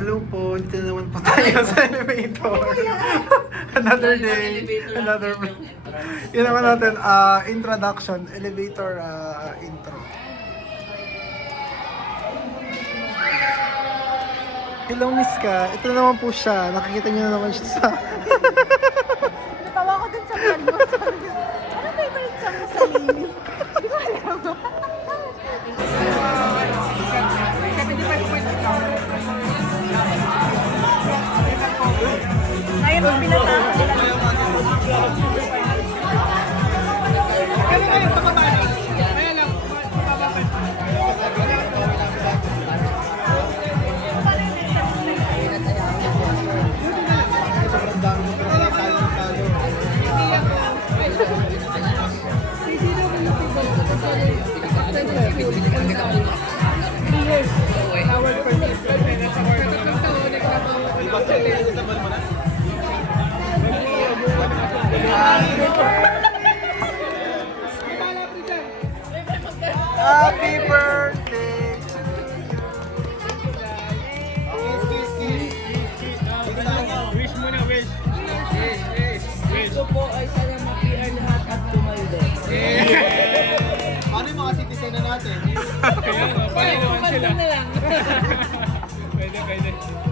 Hello po, dito na naman po tayo sa elevator. Another day, another yun naman natin, introduction, elevator intro. Hello Miss Ka, ito na naman po siya, nakikita niyo na naman siya sa... Natawa ko dun sa vlog mo. Sabi ko, ano favorite song mo sa Lily? Hindi ko alam. Ngayon ang pinatapos nila. Happy birthday! Wish mo na, wish. Wish ko po ay sana ma-PR lahat at tumalde. Paano yung mga citizen na natin? Kaya, no, paano naman sila? na lang. Pwede, pwede.